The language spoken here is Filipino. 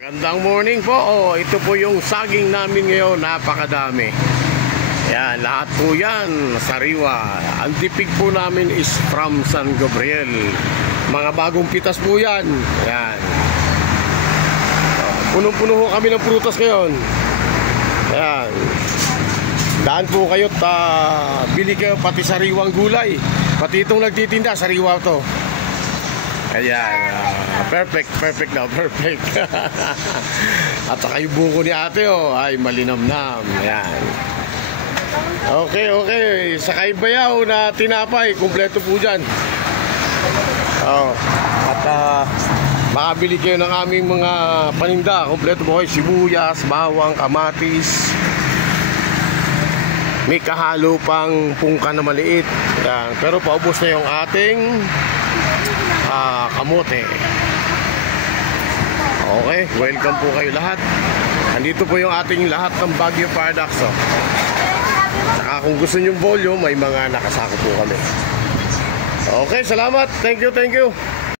Gandang morning po. Ito po yung saging namin ngayon, napakadami. Yan, lahat po yan sariwa. Ang tipig po namin is from San Gabriel. Mga bagong pitas po yan. Yan. Punong-puno ho kami ng prutas ngayon. Yan. Daan po kayo't bili kayo pati sariwang gulay. Pati itong nagtitinda, sariwa to. Ayan, perfect na, perfect. At saka yung buko ni ate ay malinamnam. Ayan. Okay. Sakay bayaw na tinapay, kumpleto po dyan. At makabili kayo ng aming mga paninda. Kumpleto po kayo, sibuyas, bawang, kamatis. May kahalo pang pungka na maliit. Ayan. Pero paubos na yung ating kamote. Okay, welcome po kayo lahat. Andito po yung ating lahat ng Baguio products. Saka kung gusto nyo volume, may mga nakasako po kami. Okay, salamat. Thank you.